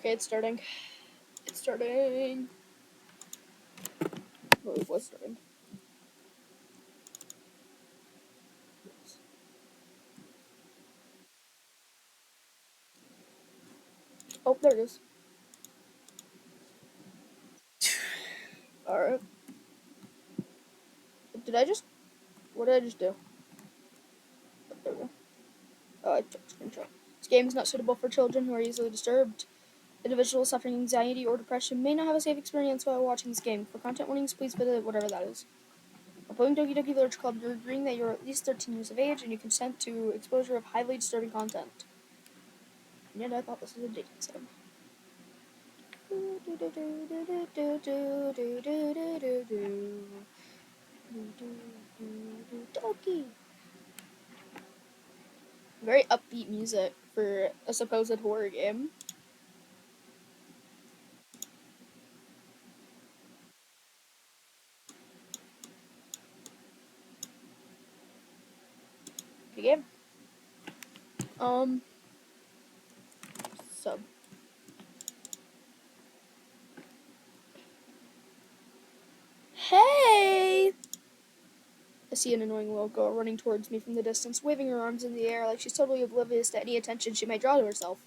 Okay, it's starting. It's starting. Oh, it was starting. Oh, there it is. Alright. Did I just... What did I just do? Oh, there we go. Oh, I took a screenshot. This game is not suitable for children who are easily disturbed. Individuals suffering anxiety or depression may not have a safe experience while watching this game. For content warnings, please visit whatever that is. While playing Doki Doki Literature Club, you're agreeing that you're at least 13 years of age and you consent to exposure of highly disturbing content. And yet I thought this was a dating sim. Doki. Very upbeat music for a supposed horror game. Good game. Um, sub. Hey! I see an annoying little girl running towards me from the distance, waving her arms in the air like she's totally oblivious to any attention she may draw to herself.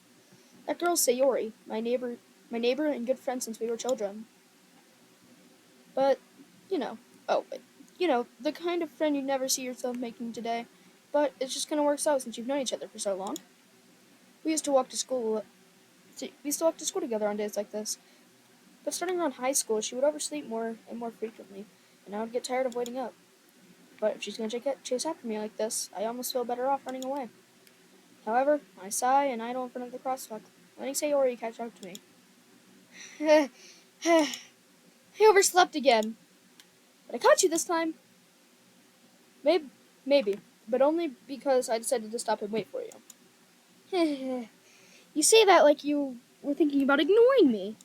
That girl's Sayori, my neighbor and good friend since we were children. But, you know, the kind of friend you'd never see yourself making today. But it just kind of works out since you've known each other for so long. We used to walk to school. We used to walk to school together on days like this. But starting around high school, she would oversleep more and more frequently, and I would get tired of waiting up. But if she's going to chase after me like this, I almost feel better off running away. However, I sigh and idle in front of the crosswalk, letting Sayori catch up to me. I overslept again. But I caught you this time. Maybe, but only because I decided to stop and wait for you. You say that like you were thinking about ignoring me.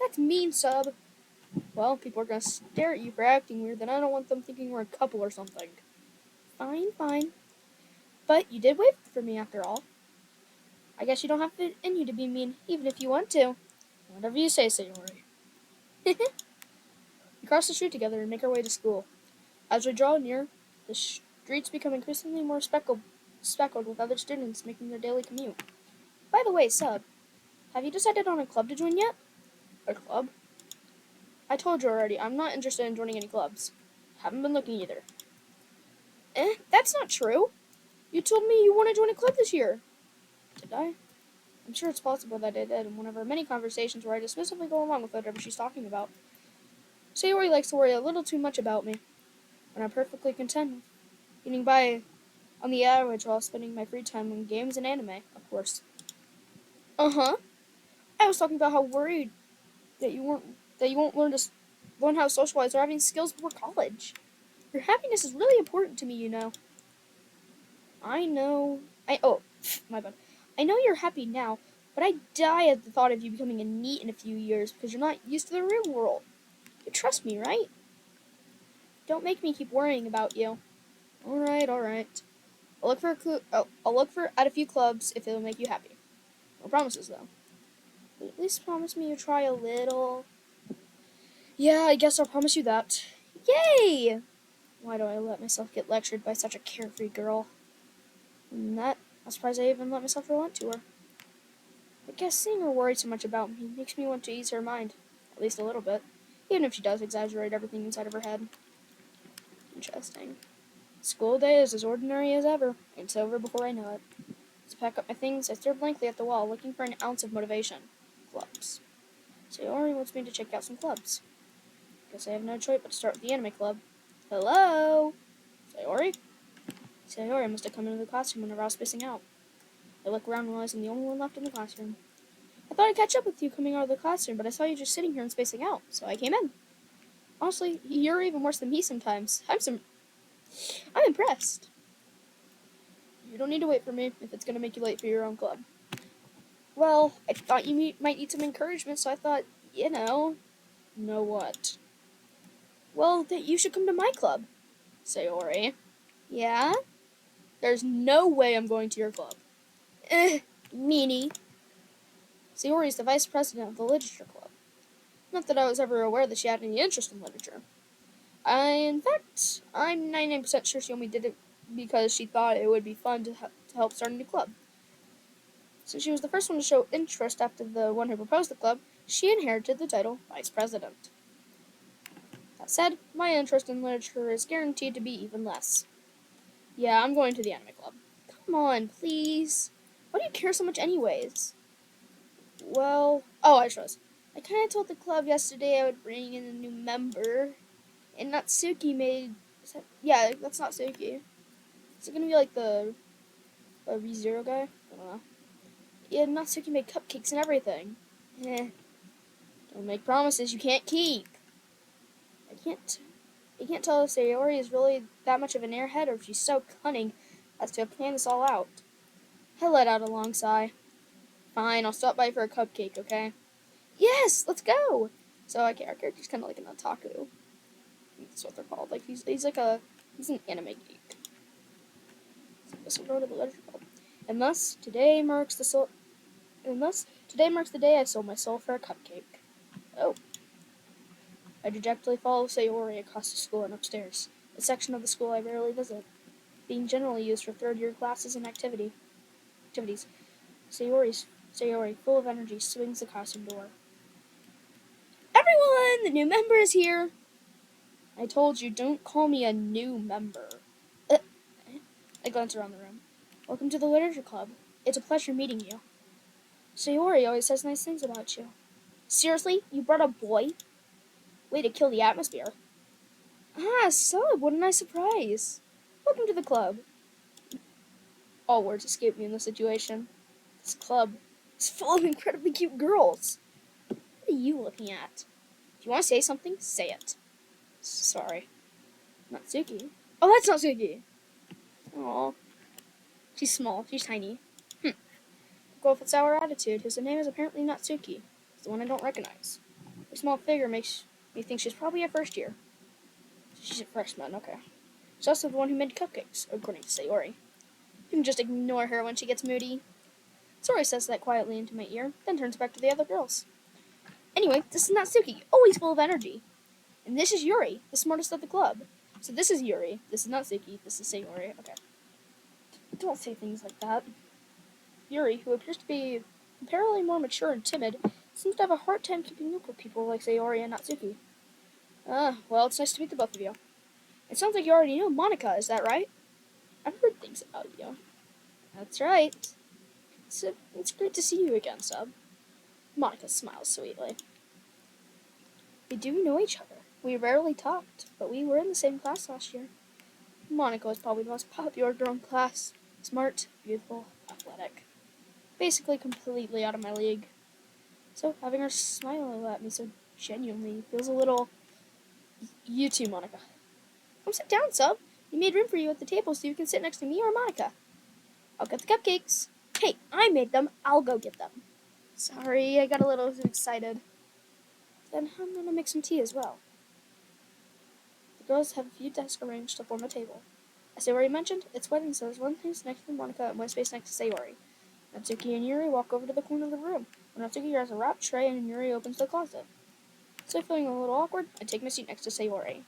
That's mean, sub. Well, people are gonna stare at you for acting weird, then I don't want them thinking we're a couple or something. Fine. But you did wait for me after all. I guess you don't have it in you to be mean, even if you want to. Whatever you say, Sayori. We cross the street together and make our way to school. As we draw near, the streets become increasingly more speckled with other students making their daily commute. By the way, sub, have you decided on a club to join yet? A club? I told you already, I'm not interested in joining any clubs. Haven't been looking either. That's not true. You told me you want to join a club this year. Did I? I'm sure it's possible that I did in one of our many conversations where I dismissively go along with whatever she's talking about. Sayori likes to worry a little too much about me, when I'm perfectly content getting by on the average while spending my free time on games and anime, of course. Uh-huh. I was talking about how worried that you won't learn how to socialize or having skills before college. Your happiness is really important to me, you know. I know. My bad. I know you're happy now, but I die at the thought of you becoming a NEET in a few years because you're not used to the real world. You trust me, right? Don't make me keep worrying about you. All right. I'll look for at a few clubs if it'll make you happy. No promises though. But at least promise me you'll try a little. Yeah, I guess I'll promise you that. Yay! Why do I let myself get lectured by such a carefree girl? And that, I'm surprised I even let myself relent to her. I guess seeing her worry so much about me makes me want to ease her mind, at least a little bit, even if she does exaggerate everything inside of her head. Interesting. School day is as ordinary as ever. It's over before I know it. To pack up my things, I stare blankly at the wall, looking for an ounce of motivation. Clubs. Sayori wants me to check out some clubs. Guess I have no choice but to start with the anime club. Hello? Sayori? Sayori must have come into the classroom whenever I was spacing out. I look around, realizing I'm the only one left in the classroom. I thought I'd catch up with you coming out of the classroom, but I saw you just sitting here and spacing out, so I came in. Honestly, you're even worse than me sometimes. I'm impressed. You don't need to wait for me if it's going to make you late for your own club. Well, I thought you might need some encouragement, so I thought, know what? Well, that you should come to my club, Sayori. Yeah? There's no way I'm going to your club. Meanie. Sayori is the vice president of the literature club. Not that I was ever aware that she had any interest in literature. In fact, I'm 99% sure she only did it because she thought it would be fun to help start a new club. Since she was the first one to show interest after the one who proposed the club, she inherited the title vice president. That said, my interest in literature is guaranteed to be even less. Yeah, I'm going to the anime club. Come on, please. Why do you care so much anyways? Well, oh, I suppose. I kind of told the club yesterday I would bring in a new member, and Natsuki made... Yeah, that's Natsuki. Is it going to be like the ReZero guy? I don't know. Yeah, Natsuki made cupcakes and everything. Eh, don't make promises you can't keep. I can't... You can't tell if Sayori is really that much of an airhead or if she's so cunning as to have planned this all out. I let out a long sigh. Fine, I'll stop by for a cupcake, okay? Yes, let's go! So our character's kind of like an otaku. That's what they're called. Like he's an anime geek. So we'll go to the literature club. Unless today marks the day I sold my soul for a cupcake. Oh. I dejectedly follow Sayori across the school and upstairs, a section of the school I rarely visit, being generally used for third-year classes and activities. Sayori, full of energy, swings the classroom door. Everyone! The new member is here! I told you, don't call me a new member. I glance around the room. Welcome to the literature club. It's a pleasure meeting you. Sayori always says nice things about you. Seriously? You brought a boy? Way to kill the atmosphere. Ah, so what a nice surprise. Welcome to the club. All words escape me in this situation. This club is full of incredibly cute girls. What are you looking at? If you want to say something, say it. Sorry. Natsuki? Oh, that's Natsuki! Aw. She's small. She's tiny. Go with its sour attitude, whose name is apparently Natsuki. It's the one I don't recognize. Her small figure makes me think she's probably a first year. She's a freshman, okay. She's also the one who made cupcakes, according to Sayori. You can just ignore her when she gets moody. Sayori says that quietly into my ear, then turns back to the other girls. Anyway, this is Natsuki, always full of energy. And this is Yuri, the smartest of the club. So this is Yuri, this is Natsuki, this is Sayori. Okay. Don't say things like that. Yuri, who appears to be apparently more mature and timid, seems to have a hard time keeping up with people like Sayori and Natsuki. Well, it's nice to meet the both of you. It sounds like you already know Monica, is that right? I've heard things about you. That's right. It's great to see you again, Sub. Monica smiles sweetly. We do know each other. We rarely talked, but we were in the same class last year. Monica was probably the most popular girl in class. Smart, beautiful, athletic. Basically completely out of my league. So having her smile at me so genuinely feels a little... You too, Monica. Come sit down, Sub. We made room for you at the table so you can sit next to me or Monica. I'll get the cupcakes. Hey, I made them. I'll go get them. Sorry, I got a little too excited. Then I'm gonna make some tea as well. The girls have a few desks arranged to form a table. As Sayori mentioned, it's wedding, so there's one space next to Monica and one space next to Sayori. Natsuki and Yuri walk over to the corner of the room. When Natsuki grabs a wrapped tray and Yuri opens the closet. So feeling a little awkward, I take my seat next to Sayori.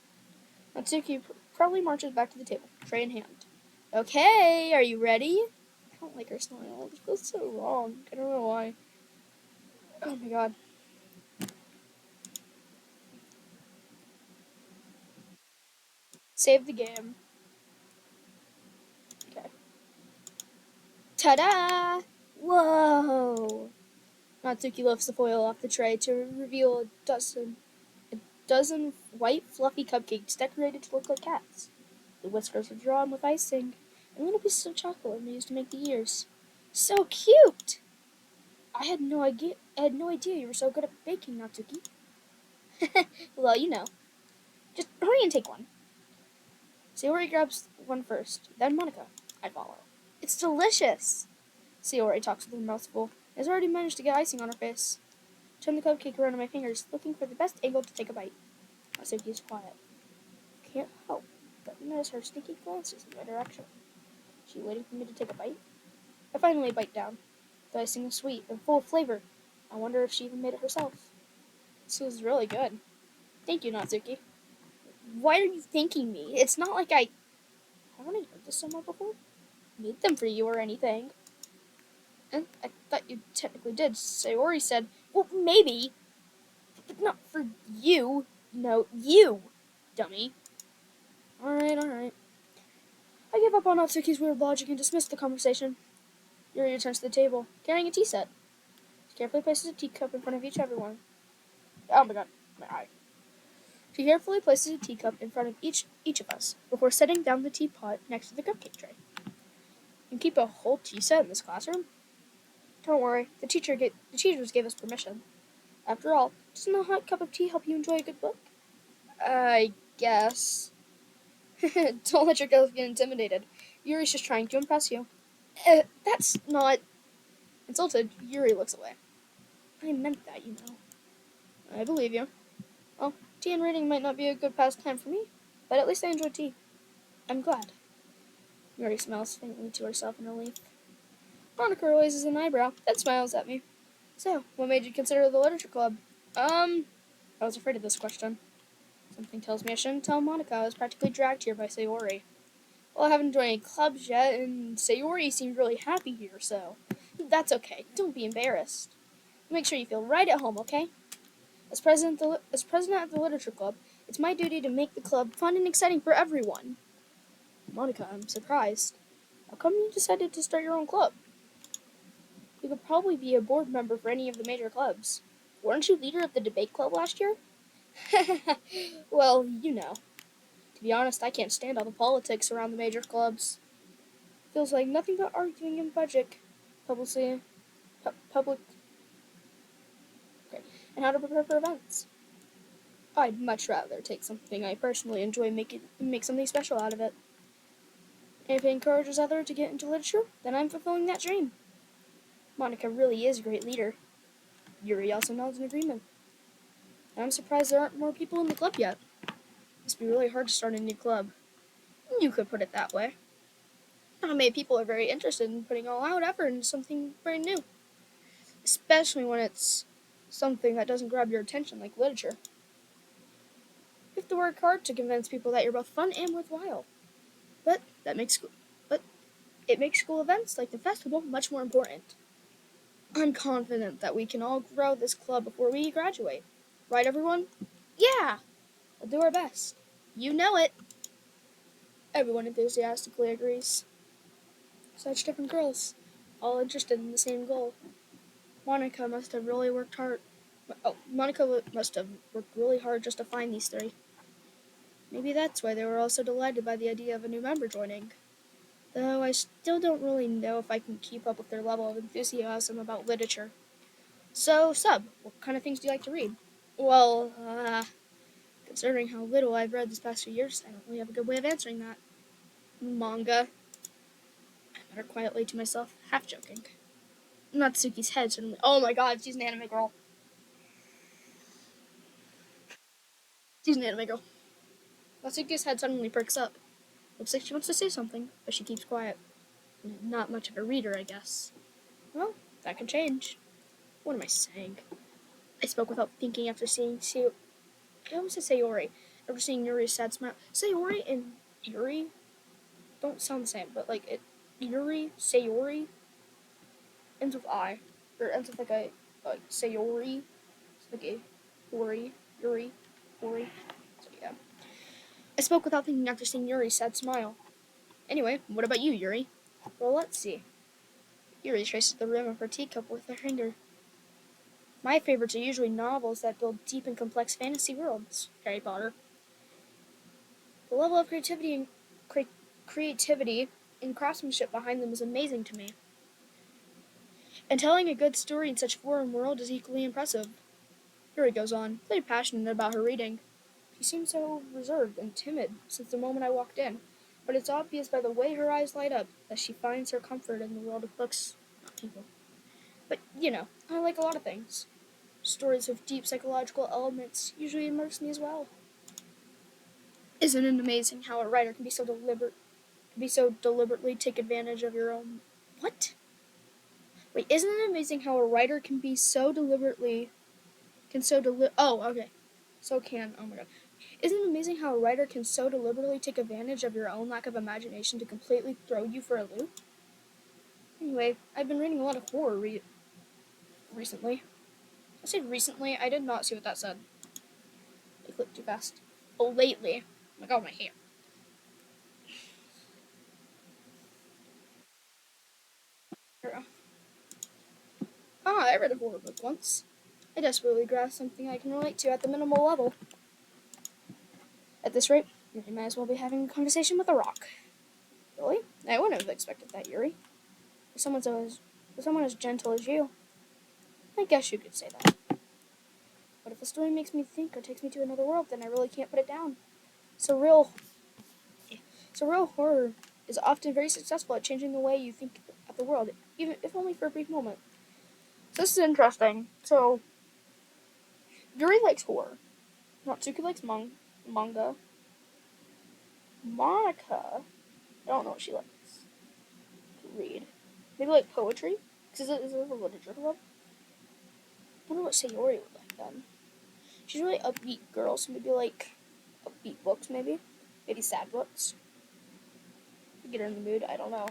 Natsuki proudly marches back to the table, tray in hand. Okay, are you ready? I don't like her smile. It feels so wrong. I don't know why. Oh my god. Save the game. Okay. Ta-da! Whoa! Natsuki lifts the foil off the tray to reveal a dozen white, fluffy cupcakes decorated to look like cats. The whiskers are drawn with icing, and little pieces of chocolate are used to make the ears. So cute! I had no idea you were so good at baking, Natsuki. Well, you know. Just hurry and take one. Sayori grabs one first, then Monica. I follow. It's delicious! Sayori talks with her mouth full. Has already managed to get icing on her face. Turn the cupcake around in my fingers, looking for the best angle to take a bite. Natsuki is quiet. Can't help but notice her sneaky glances in my direction. She waiting for me to take a bite? I finally bite down. The icing is sweet and full of flavor. I wonder if she even made it herself. This was really good. Thank you, Natsuki. Why are you thanking me? It's not like I haven't I heard this somewhere before? Made them for you or anything. And I thought you technically did. Sayori said, well, maybe, but not for you. No, you, dummy. Alright. I gave up on Natsuki's weird logic and dismissed the conversation. Yuri returns to the table, carrying a tea set. She carefully places a teacup in front of everyone. Oh my god, my eye. She carefully places a teacup in front of each of us before setting down the teapot next to the cupcake tray. You can keep a whole tea set in this classroom? Don't worry, the teachers gave us permission. After all, doesn't a hot cup of tea help you enjoy a good book? I guess. Don't let your girls get intimidated. Yuri's just trying to impress you. That's not... Insulted, Yuri looks away. I meant that, you know. I believe you. Well, tea and reading might not be a good pastime for me, but at least I enjoy tea. I'm glad. Yuri smiles faintly to herself in relief. Monica raises an eyebrow, then smiles at me. So, what made you consider the literature club? I was afraid of this question. Something tells me I shouldn't tell Monica I was practically dragged here by Sayori. Well, I haven't joined any clubs yet, and Sayori seemed really happy here, so... That's okay. Don't be embarrassed. Make sure you feel right at home, okay? As president of the literature club, it's my duty to make the club fun and exciting for everyone. Monica, I'm surprised. How come you decided to start your own club? You could probably be a board member for any of the major clubs. Weren't you leader of the debate club last year? Well, you know. To be honest, I can't stand all the politics around the major clubs. Feels like nothing but arguing and budget, publicity, public, okay, and how to prepare for events. I'd much rather take something I personally enjoy and make something special out of it. And if it encourages others to get into literature, then I'm fulfilling that dream. Monica really is a great leader. Yuri also nods in agreement. And I'm surprised there aren't more people in the club yet. Must be really hard to start a new club. You could put it that way. Not many people are very interested in putting all out effort into something very new. Especially when it's something that doesn't grab your attention like literature. You have to work hard to convince people that you're both fun and worthwhile. But it makes school events like the festival much more important. I'm confident that we can all grow this club before we graduate. Right, everyone? Yeah! We'll do our best. You know it! Everyone enthusiastically agrees. Such different girls, all interested in the same goal. Monica must have really worked really hard just to find these three. Maybe that's why they were all so delighted by the idea of a new member joining. Though I still don't really know if I can keep up with their level of enthusiasm about literature. So, Sub, what kind of things do you like to read? Well, considering how little I've read this past few years, I don't really have a good way of answering that. Manga. I muttered quietly to myself, half joking. Natsuki's head suddenly... Oh my god, she's an anime girl. She's an anime girl. Natsuki's head suddenly perks up. Looks like she wants to say something, but she keeps quiet. Not much of a reader, I guess. Well, that can change. What am I saying? I spoke without thinking after seeing I almost said Sayori. After seeing Yuri's sad smile. Sayori and Yuri don't sound the same, but like Yuri, Sayori ends with I. Or ends with like a Sayori. It's like a Yuri, Ori. So yeah. I spoke without thinking after seeing Yuri's sad smile. Anyway, what about you, Yuri? Well, let's see. Yuri traces the rim of her teacup with her finger. My favorites are usually novels that build deep and complex fantasy worlds. Harry Potter. The level of creativity and craftsmanship behind them is amazing to me. And telling a good story in such a foreign world is equally impressive. Yuri goes on, very passionate about her reading. She seemed so reserved and timid since the moment I walked in, but it's obvious by the way her eyes light up that she finds her comfort in the world of books, not people. But, you know, I like a lot of things. Stories with deep psychological elements usually immerse me as well. Isn't it amazing how a writer can be so deliberately take advantage of your own... What? Wait, isn't it amazing how a writer can be so deliberately can so deli- oh okay so can oh my god, isn't it amazing how a writer can so deliberately take advantage of your own lack of imagination to completely throw you for a loop? Anyway, I've been reading a lot of horror recently. I said recently, I did not see what that said. I clicked too fast. Oh, lately. Oh my god, my hair. Here we go. Ah, I read a horror book once. I desperately grasped something I can relate to at the minimal level. At this rate, you might as well be having a conversation with a rock. Really? I wouldn't have expected that, Yuri. For someone as gentle as you. I guess you could say that. But if a story makes me think or takes me to another world, then I really can't put it down. Surreal, surreal horror is often very successful at changing the way you think of the world, even if only for a brief moment. So this is interesting. So Yuri likes horror. Natsuki likes manga. Monica, I don't know what she likes to read. Maybe like poetry? Because is it a literature club? I wonder what Sayori would like then. She's really upbeat girl, so maybe like upbeat books, maybe? Maybe sad books. Get her in the mood, I don't know.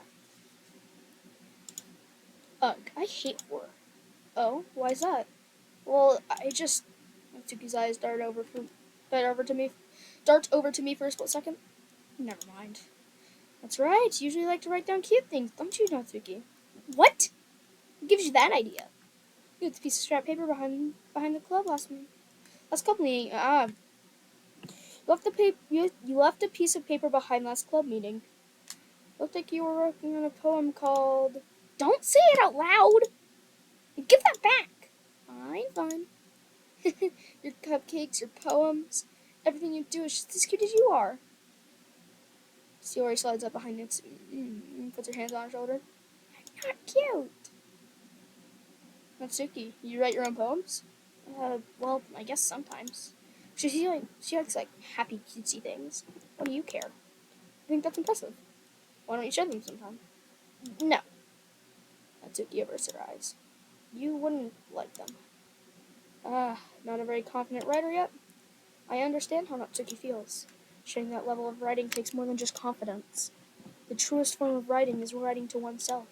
Ugh, I hate horror. Oh, why is that? Well, I just Natsuki's eyes dart over to me for a split second. Never mind. That's right, you usually like to write down cute things, don't you, Natsuki? What? Who gives you that idea? You left a piece of scrap paper behind the club last club meeting. You left a piece of paper behind last club meeting. Looked like you were working on a poem called. Don't say it out loud. Give that back. Fine. Your cupcakes, your poems, everything you do is just as cute as you are. Sayori slides up behind Natsuki and puts her hands on her shoulder. Not cute. Natsuki, you write your own poems? Well, I guess sometimes. She likes like happy cutesy things. What do you care? I think that's impressive. Why don't you share them sometime? No. Natsuki averts her eyes. You wouldn't like them. Not a very confident writer yet? I understand how Natsuki feels. Sharing that level of writing takes more than just confidence. The truest form of writing is writing to oneself.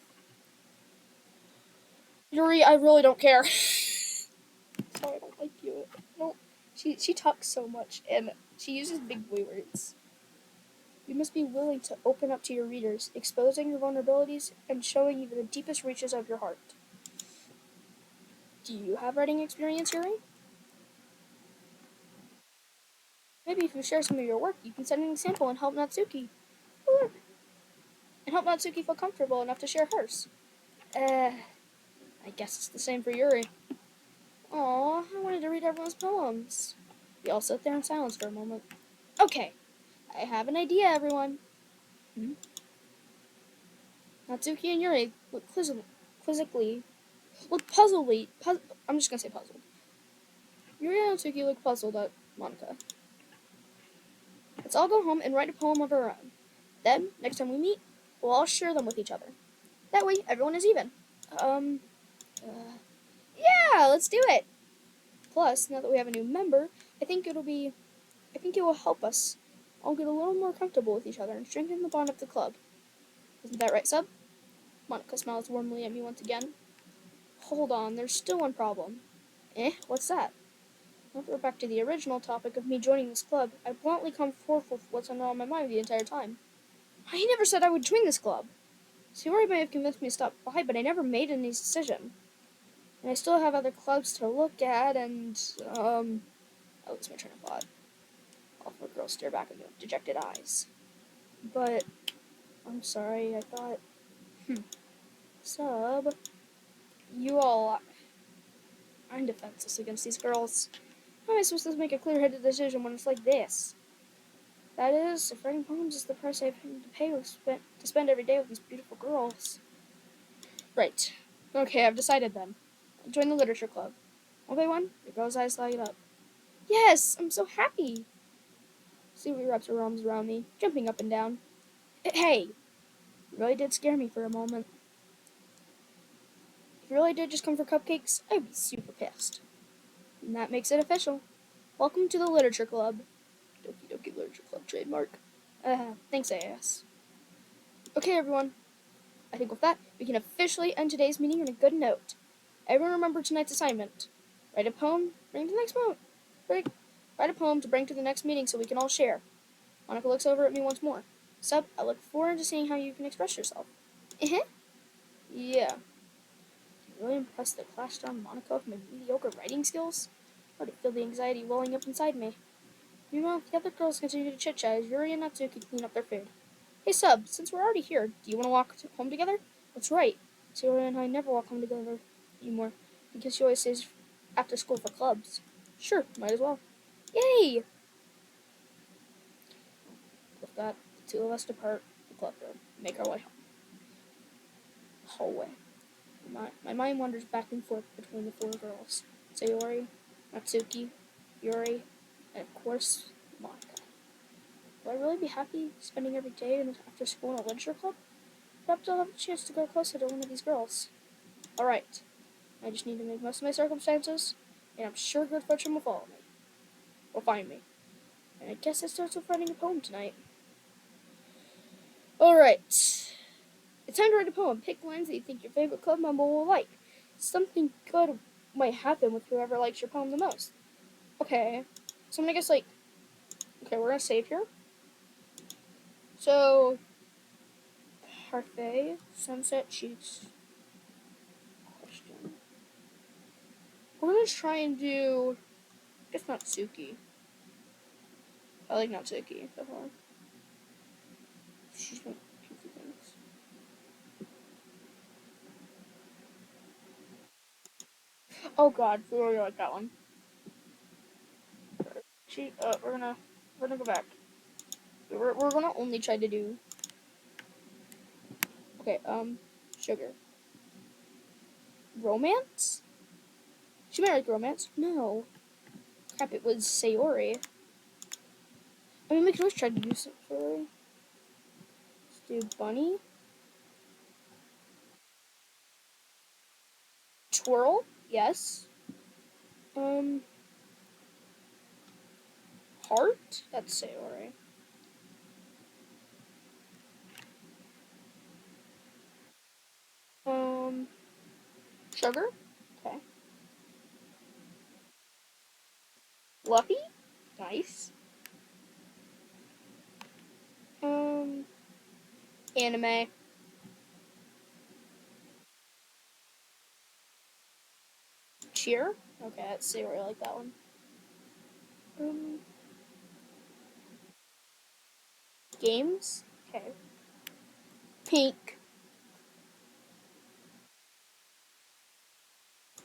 Yuri, I really don't care. Sorry, I don't like you. I don't. She talks so much and she uses big boy words. You must be willing to open up to your readers, exposing your vulnerabilities and showing even the deepest reaches of your heart. Do you have writing experience, Yuri? Maybe if you share some of your work, you can set an example and help Natsuki. And help Natsuki feel comfortable enough to share hers. I guess it's the same for Yuri. Aw, I wanted to read everyone's poems. We all sat there in silence for a moment. Okay, I have an idea, everyone. Hmm? Natsuki and Yuri look puzzledly. I'm just gonna say puzzled. Yuri and Natsuki look puzzled at Monica. Let's all go home and write a poem of our own. Then, next time we meet, we'll all share them with each other. That way, everyone is even. Um, uh, yeah, let's do it. Plus, now that we have a new member, I think it will help us all get a little more comfortable with each other and strengthen the bond of the club. Isn't that right, Sub? Monica smiles warmly at me once again. Hold on, there's still one problem. What's that? Now that we're back to the original topic of me joining this club, I bluntly come forth with what's on my mind the entire time. I never said I would join this club. Sayori may have convinced me to stop by, but I never made any decision. And I still have other clubs to look at, and, I lose my train of thought. All four girls stare back at me with dejected eyes. But, I'm sorry, I thought... Sub, you all... I'm defenseless against these girls. How am I supposed to make a clear-headed decision when it's like this? That is, if writing poems is the price I have to pay to spend every day with these beautiful girls. Right. Okay, I've decided then. I'll join the literature club. One by one, your girl's eyes light up. Yes, I'm so happy. Sylvie wraps her arms around me, jumping up and down. Hey! You really did scare me for a moment. If you really did just come for cupcakes, I'd be super pissed. And that makes it official. Welcome to the Literature Club. Doki Doki Literature Club trademark. Thanks, AS. Okay, everyone. I think with that, we can officially end today's meeting on a good note. Everyone remember tonight's assignment. Write a poem, bring to the next moment. Write a poem to bring to the next meeting so we can all share. Monica looks over at me once more. Sub, I look forward to seeing how you can express yourself. Yeah. You really impressed the class star Monica with my mediocre writing skills? I already feel the anxiety welling up inside me. Meanwhile, the other girls continue to chit-chat as Yuri and Natsuki clean up their food. Hey, Sub, since we're already here, do you want to walk home together? That's right. Sayori and I never walk home together anymore, because she always stays after school for clubs. Sure, might as well. Yay! With that, the two of us depart the club room and make our way home. Hallway. My mind wanders back and forth between the four girls. Sayori, Natsuki, Yuri, and of course, Monica. Will I really be happy spending every day after school in a literature club? Perhaps I'll have a chance to grow closer to one of these girls. Alright, I just need to make most of my circumstances, and I'm sure good fortune will follow me. Or find me. And I guess it starts with writing a poem tonight. Alright. It's time to write a poem. Pick lines that you think your favorite club member will like. Something good might happen with whoever likes your poem the most. Okay. So I'm gonna guess okay, we're gonna save here. So Parfait, Sunset Cheeks, question. We're gonna try and do, I guess Natsuki. I like Natsuki so far. She's been a few things. Oh god, we really like that one. We're gonna go back. We're gonna only try to do. Okay, sugar. Romance? She might like romance. No. Crap, it was Sayori. I mean, we could always try to do Sayori. Let's do bunny. Twirl? Yes. Heart? That's Sayori. Sugar? Okay. Fluffy? Nice. Um, Anime. Cheer? Okay, let's see where I like that one. Um, Games? Okay. Pink.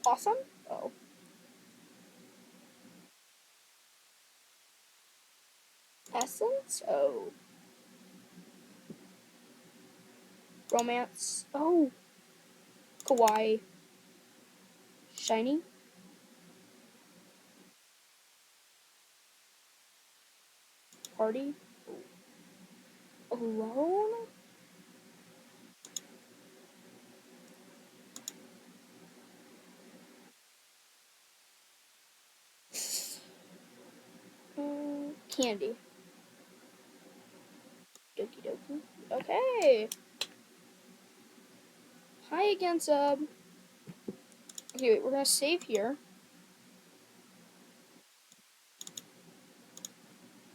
Awesome? Oh. Essence? Oh. Romance? Oh. Kawaii. Shiny? Party? Alone? Candy. Doki Doki. Okay. Hi again, Sub. Okay, wait, we're gonna save here.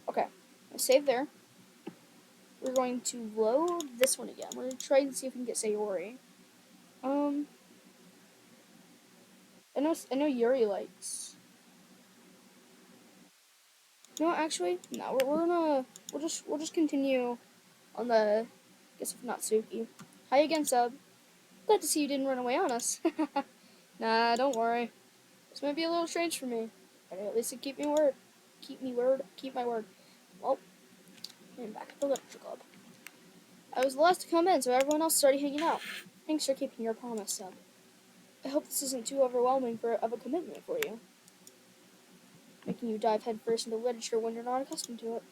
Okay, save there. We're going to load this one again. We're gonna try and see if we can get Sayori. Um, I know Yuri likes. No, actually, no. We'll just continue on the. I guess if Natsuki. Hi again, Sub. Glad to see you didn't run away on us. Nah, don't worry. This might be a little strange for me, but at least it keep me word. Keep my word. Well, I'm back at the literature club. I was the last to come in, so everyone else started hanging out. Thanks for keeping your promise, Sub. I hope this isn't too overwhelming of a commitment for you, making you dive headfirst into literature when you're not accustomed to it.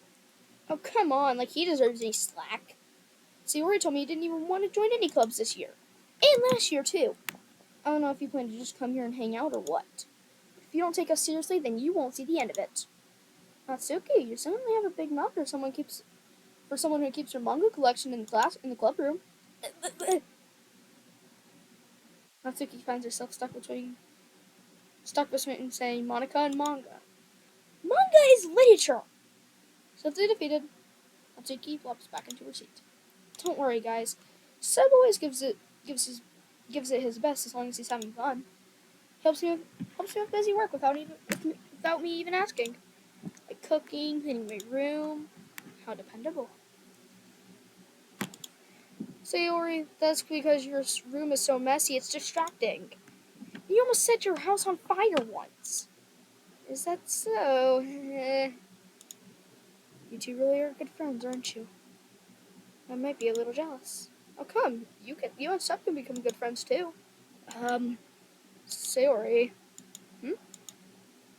Oh, come on, like he deserves any slack. Sayori told me he didn't even want to join any clubs this year. And last year, too. I don't know if you plan to just come here and hang out or what. If you don't take us seriously, then you won't see the end of it. Natsuki, you certainly have a big mouth for someone who keeps her manga collection in the club room. Natsuki finds herself stuck between saying Monica and manga. Manga is literature. Swiftly defeated, Natsuki flops back into her seat. Don't worry, guys. Seb always gives it his best as long as he's having fun. Helps me with busy work without me even asking. Like cooking, cleaning my room. How dependable. Sayori, that's because your room is so messy, it's distracting. You almost set your house on fire once. Is that so? You two really are good friends, aren't you? I might be a little jealous. Oh come, you and Seth can become good friends too. Um, Sayori. Hmm?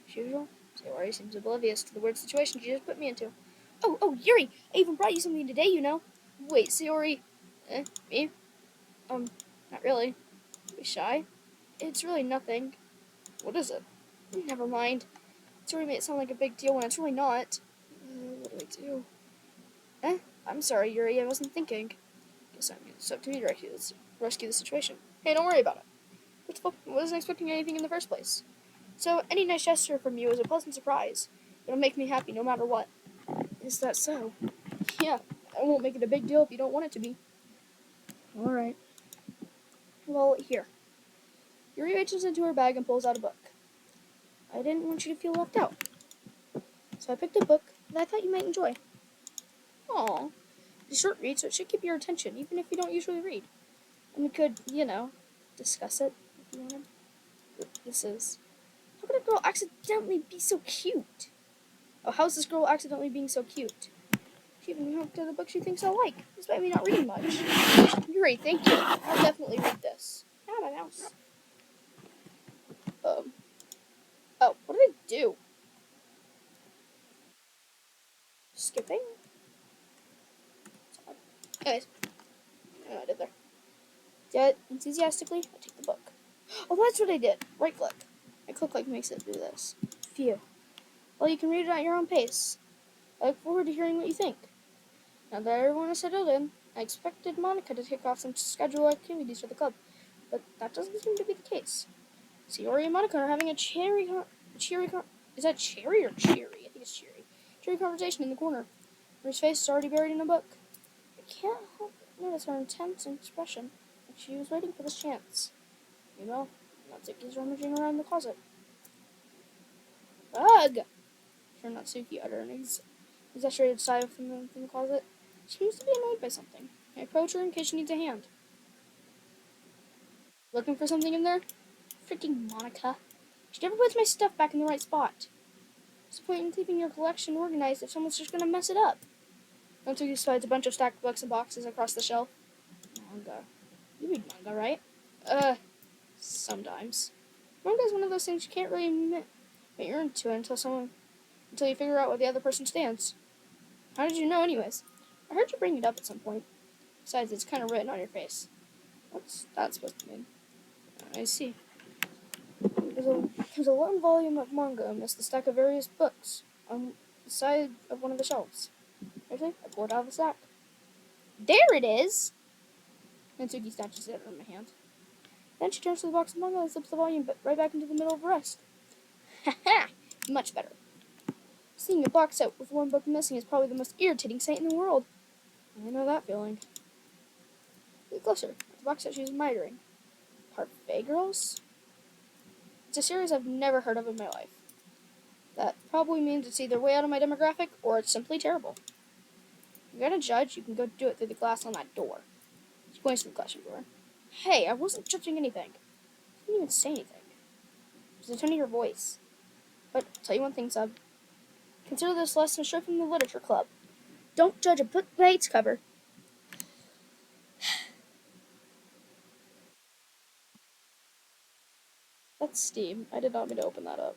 As usual, Sayori seems oblivious to the weird situation she just put me into. Oh, Yuri! I even brought you something today, you know. Wait, Sayori. Me? Not really. Be shy? It's really nothing. What is it? Never mind. Sayori made it sound like a big deal when it's really not. What do I do? I'm sorry, Yuri. I wasn't thinking. Guess it's up to me to rescue the situation. Hey, don't worry about it. I wasn't expecting anything in the first place. So, any nice gesture from you is a pleasant surprise. It'll make me happy no matter what. Is that so? Yeah, I won't make it a big deal if you don't want it to be. Alright. Well, here. Yuri reaches into her bag and pulls out a book. I didn't want you to feel left out. So I picked a book that I thought you might enjoy. Aw. It's a short read, so it should keep your attention, even if you don't usually read. And we could, discuss it if you wanted. This is... How could a girl accidentally be so cute? Oh, how's this girl accidentally being so cute? She even hooked to the book she thinks I'll like, despite me not reading much. Great, thank you. I'll definitely read this. Now my mouse. Oh, what did I do? Skipping? Anyways, I know what I did there. Yet, enthusiastically, I take the book. Oh, that's what I did. Right click. Right click like makes it do this. Phew. Well, you can read it at your own pace. I look forward to hearing what you think. Now that everyone is settled in, I expected Monica to take off some scheduled activities for the club, but that doesn't seem to be the case. Sayori and Monica are having a is that cherry or cheery? I think it's cheery. Cheery conversation in the corner. Her face is already buried in a book. I can't help but notice her intense expression, like she was waiting for this chance. Meanwhile, Natsuki's rummaging around the closet. Ugh! Sure, Natsuki uttered an exaggerated sigh from the closet. She seems to be annoyed by something. I approach her in case she needs a hand. Looking for something in there? Freaking Monica. She never puts my stuff back in the right spot. What's the point in keeping your collection organized if someone's just gonna mess it up? Natsuki slides a bunch of stacked books and boxes across the shelf. Manga. You read manga, right? Sometimes. Manga is one of those things you can't really admit you're into it until you figure out where the other person stands. How did you know, anyways? I heard you bring it up at some point. Besides, it's kind of written on your face. What's that supposed to mean? I see. There's a long volume of manga amidst the stack of various books on the side of one of the shelves. Actually, I pulled it out of the stack. There it is! Natsuki snatches it out of my hand. Then she turns to the box of manga and slips the volume right back into the middle of the rest. Ha ha! Much better. Seeing a box set with one book missing is probably the most irritating sight in the world. I know that feeling. Look closer at the box set she's admiring. Parfait Girls? It's a series I've never heard of in my life. That probably means it's either way out of my demographic or it's simply terrible. If you're gonna judge, you can go do it through the glass on that door. She points to the classroom door. Hey, I wasn't judging anything. I didn't even say anything. It was the tone of your voice. But I'll tell you one thing, Sub. Consider this lesson straight from the literature club. Don't judge a book by its cover. That's Steam. I did not mean to open that up.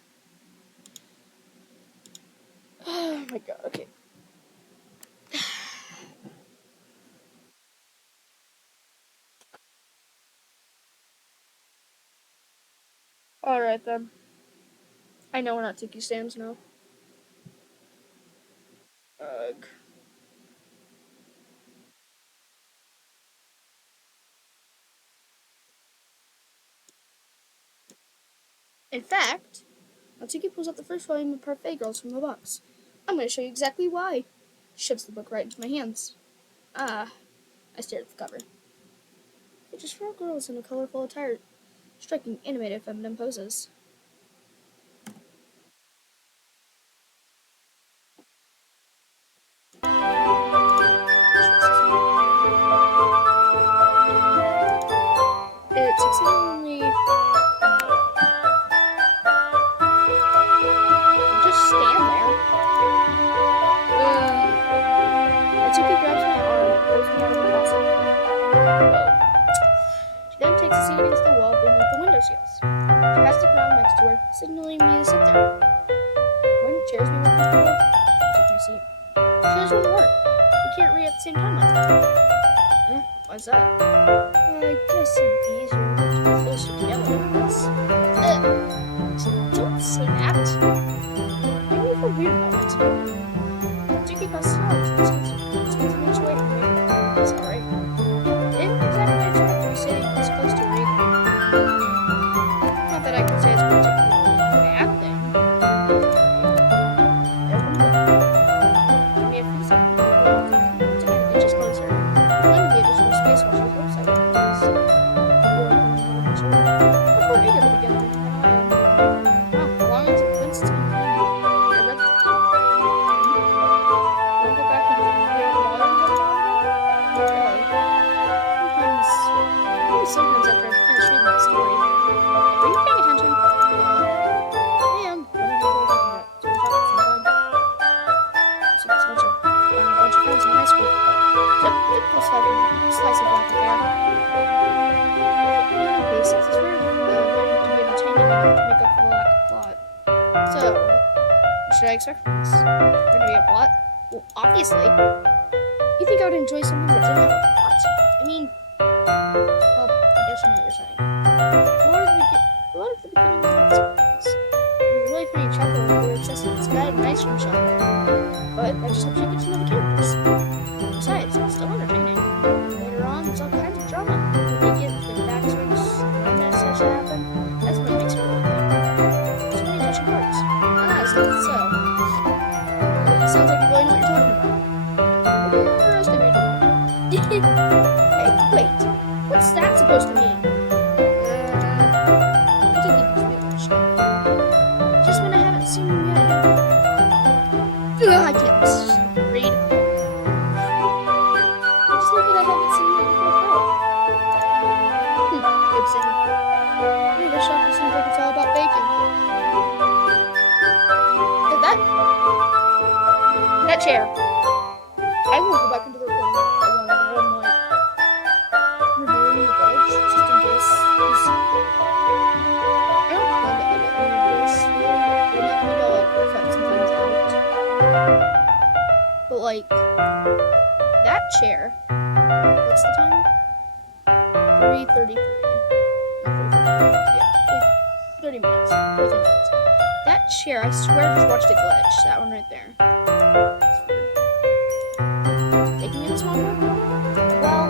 Oh my god, okay. Alright then. I know we're not Tiki stands now. Ugh. In fact, Natsuki pulls out the first volume of Parfait Girls from the box. I'm going to show you exactly why. Shoves the book right into my hands. Ah, I stared at the cover. Features 4 girls in a colorful attire, striking, animated, feminine poses. It's exceedingly just stand there. Natsuki grabs my arm and pulls me out of the closet. Whoa. She then takes a seat against the wall beneath the window sills. She has the ground next to her, signaling me to sit there. Wouldn't chairs be more comfortable? I take my seat. Chairs won't work. We can't read at the same time like that. Why's that? I guess it'd be easier to get closer together like this. Don't say that. Maybe you feel weird about it. Doki crosses her arms and spends an inch away from me. Sorry. Didn't exactly expect to be sitting this close to read. Not that I can say it's particularly a bad thing. There we go. Give me a few seconds to get inches closer. Claiming the additional space while she hopes I would please. Much more eager to begin than I am. Wow, how long has it been since I've been here? I read the title. Wanna go back and read all the volumes of it all again? Not really. Sometimes after I finish reading the story. Are you paying attention? I am. What are you talking about? So we talk at the same time? So it's a bunch of friends in high school. Typical slice of life there. Basics is where learning to be entertaining enough to make up for the lack of plot. So, what should I expect from this? There gonna be a plot? Well, obviously. You think I would enjoy something that didn't have a plot? I mean, well, I guess you know what you're saying. A lot of the beginning of that sequence. There's a really funny chapter where it says this guy at an ice cream shop. But I just hope you get to know the characters. Besides, it's still entertaining. Later on, there's all kinds of drama. When they get into the backswings, romance starts to happen. That's what makes it really good. So many touching parts. So. It sounds like you really know what you're talking about. Maybe I underestimated you. Hey, wait. What's that supposed to mean? I don't think it's real stuff. Just when I haven't seen you yet. I can't read. Just look at I haven't seen you before. Good city. Hey, this shop seems like it's all about bacon. Did that chair. I won't go back into the recording. I'm like reviewing the bridge just in case. I don't plan to edit any of this. Maybe I'll like cut some things out. But like that chair. What's the time? 3:33. Not 3:33. Yeah, 30 minutes. 33 minutes. That chair, I swear I just watched it glitch. That one right there. Taking in this moment? Well,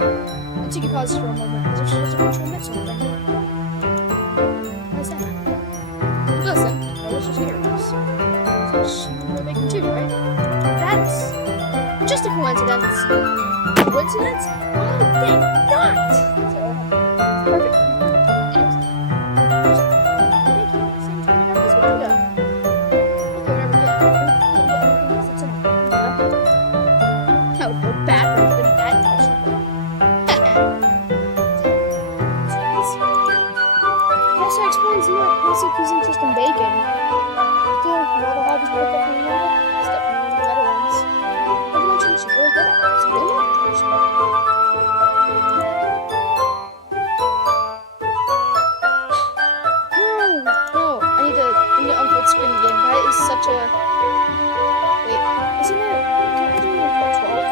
Natsuki pauses for a moment as if she doesn't want to admit something. Why is that? It doesn't. I was just curious. So she was bacon too, right? That's just a coincidence. Coincidence? I think not! So, perfect. Anyways. Thank you. Same time I got this one. Yeah. Okay, whatever. Get everything else that's in it. Yeah. I would feel bad for putting that impression. Guess that explains Natsuki's interest in baking. Still, while the hobbies pick up from one another, it's definitely one of the better ones. Not to mention, she's really good at it, so they might enjoy it. No, I need to unfold screen again. That is such a... Wait, isn't it? Can I do like 12?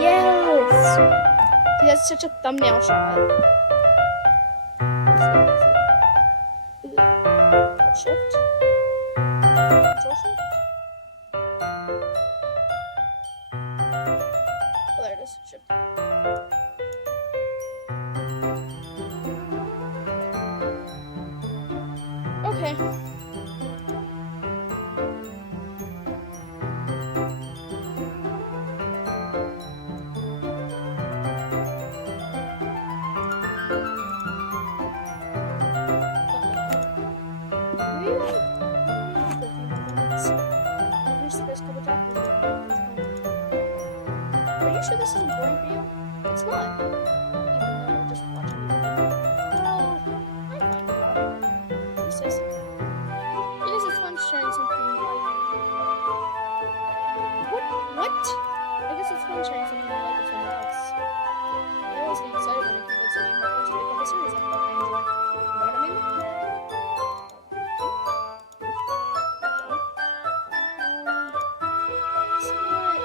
Yes! See, that's such a thumbnail shot. Okay. Maybe for a few more minutes. Finish the first couple chapters. Are you sure this isn't boring for you? It's not. Even though you're just watching me. Well, I'm fine with that. You say so. Because it's fun sharing something like. What? I guess it's fun sharing something you like with someone else. I always get excited when I convince any of my friends to pick up a series I enjoy. You know what I mean? It's not.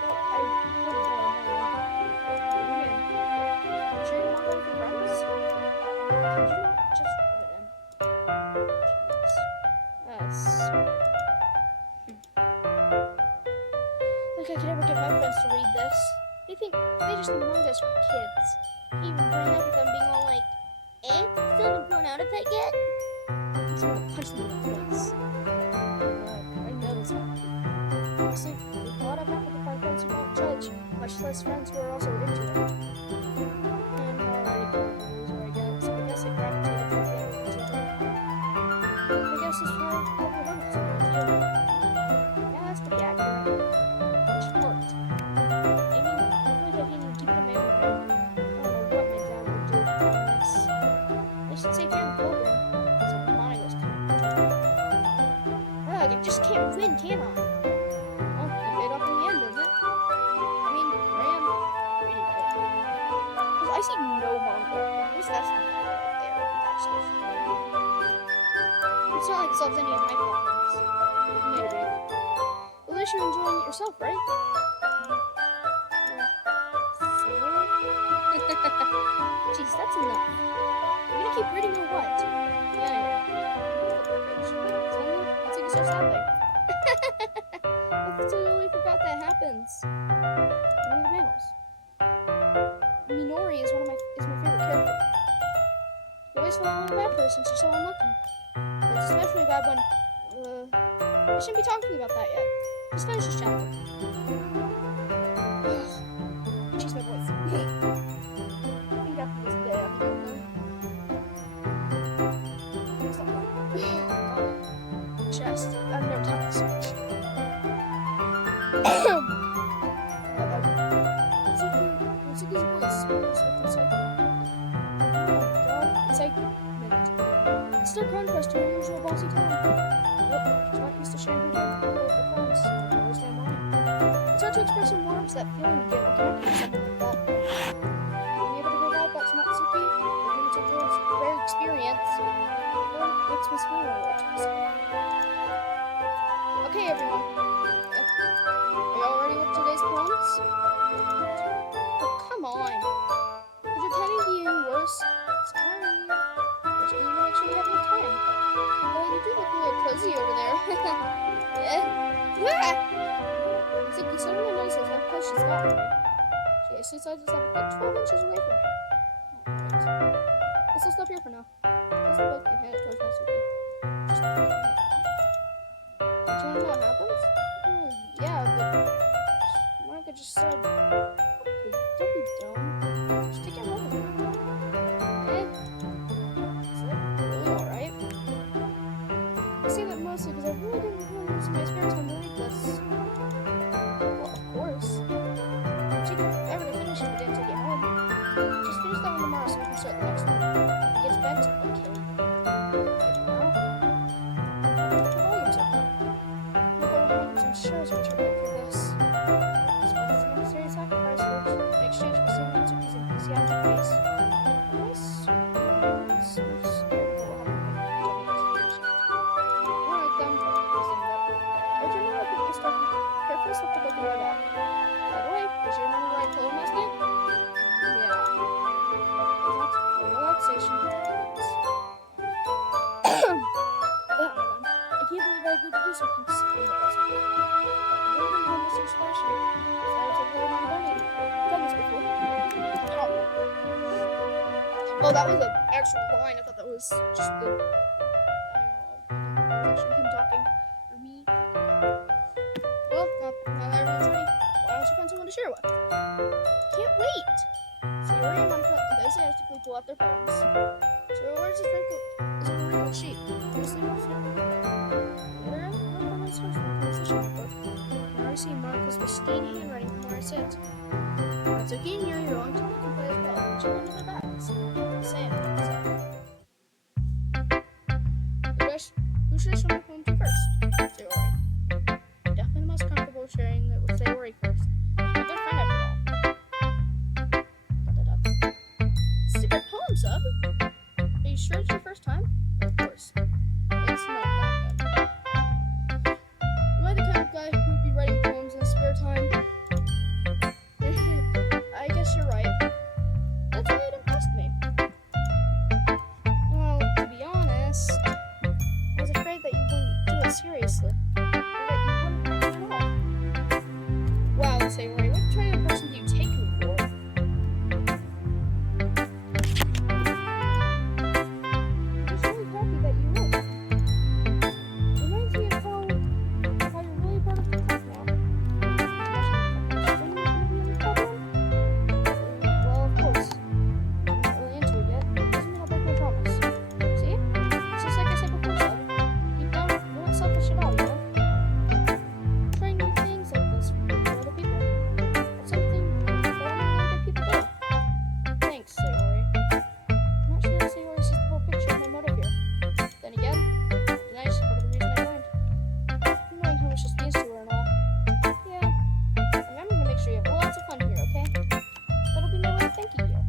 Well, I wouldn't really know. What do you mean? Share your manga with your friends? Could you not just rub it in? Jeez. That's. Like I could ever get my friends to read this. They just think manga's for kids. Even growing up with them being all like, still haven't grown out of that yet? I just want to punch them in the face. I know it's not cute. Honestly, with a lot of apple to find friends who don't judge, much less friends who are also into it. I'm already kind of a loser, I guess, so I guess I gravitated towards the other ones enjoying it. I guess it's probably 100% with you. Yeah, that's pretty accurate. Short. I mean, I feel like I can't even keep it in my own room. I don't know what my dad would do on this. I should save here in the program, so Monaco's coming. Ugh, I just can't win, can I? Well, it paid off in the end, didn't it? I mean, here I am, reading it. Because I see no manga. What's that stuff right there? That stuff. It's not like it solves any of my problems. Maybe. At least you're enjoying it yourself, right? Jeez, that's enough. You gonna keep reading or what? Yeah. Suddenly, I think it starts happening. I totally forgot that happens. One of the panels. Minori is my favorite character. You always fall in love with her since you're so unlucky. It's especially bad when we shouldn't be talking about that yet. Just finish this chapter. Jeez, my voice. I think after this day, I'm gonna. Stop. Chest. I've never talked so much. Suki's voice. It's like. Oh my god. Excitement. It's their contrast to her usual bossy tone. Yep, she's not used to sharing her time with her friends. I understand why. It's hard to express in words that feeling you get when connecting with someone like that. Being able to provide that to Natsuki, looking into Joe's rare experience, makes me smile a little to myself. Okay, everyone. Are y'all ready with today's poems? Oh, come on. Is your timing being worse? Sorry. Just need to make sure we have enough time. Though you do look a little cozy over there. Natsuki suddenly notices how close she's gotten to me. She decides to step a good 12 inches away from me. Alright. Guess I'll stop here for now. Close the book and hand it towards Natsuki. Just don't do it. Do you want to know what happens? Yeah, but Monica just said, okay, don't be dumb. Just take it home. Is that really alright? I say that mostly because I really didn't want to use my spare time to read this. Well, of course. It'd take forever to finish if we didn't take it home. Just finish that one tomorrow so we can start the next one. If it gets bent, I'll kill you. What I do now? I'll put the volumes up. I'm going to have some shares which are good for this. It's worth the necessary sacrifice in exchange for seeing Natsuki's enthusiastic face. This is so scared of what will happen. Alright then, I'll stand up. I do know I put this stuff carefully stuff to look into that. By the way, did you remember where I told him last night? Yeah. Relaxation. I can't believe I agreed to do something so embarrassing. I've never been doing this expression. Besides, I've really not done this before. Oh, that was an actual line. I thought that was just the Sayori and Monica enthusiastically pull out their phones. Sayori's is a wrinkled sheet. Honestly, literally, one of those first one conversation notebook. You can already see Monica's pristine handwriting from where I sit. Natsuki and Yuri are going to look and play as well, each into their bags. Same. Who should I show my phone to first? Sayori. Definitely the most comfortable sharing it with Sayori first. My good friend after all. Secret poem, sub? Are you sure it's your first time? Of course. It's not that good. Am I the kind of guy who would be writing poems in his spare time? I guess you're right. That's why it impressed me. Well, to be honest, I was afraid that you wouldn't do it seriously. Or that you wouldn't write at all. Wow, Sayori, what kind of person do you take me for? I'm just really happy that you would. Reminds me of how you're really part of the club now. Well, of course. I'm not really into it yet. Doesn't mean I'll break my promise. See? It's just like I said before, Sub. Deep down, you're not selfish at all, you know? Trying new things like this for other people. That's something that only really good people do. Thanks, Sayori. I'm not sure that Sayori sees the whole picture of my motive here. Then again, tonight is part of the reason I joined. Knowing how much this means to her and all. Yeah. And I'm gonna make sure you have lots of fun here, okay? That'll be my way of thanking you.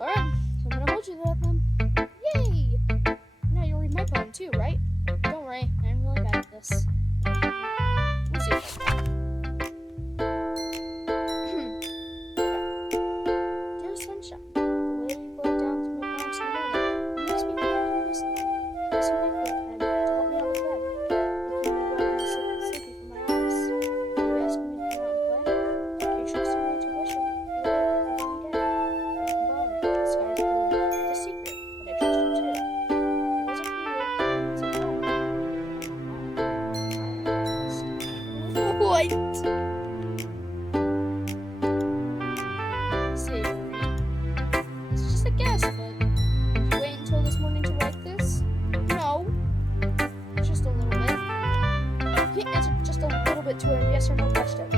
Alright, so I'm gonna hold you to that then. Yay! Now you'll read my poem too, right? Don't worry, I'm really bad at this. We'll see if I can. Dear Sunshine, the way that you float down through my palms in the morning makes me feel like you're listening. Kissing my forehead to help me out of bed, making me wet and sleepy for my eyes. Are you asking me to come out and play? Are you trusting me to wish you a really day? Bye, the sky is blue. It's a secret, but I trust you too. If it wasn't for you, it's a problem. What? Sayori. It's just a guess, but did you wait until this morning to write this? No. Just a little bit. You can't answer just a little bit to a yes or no question.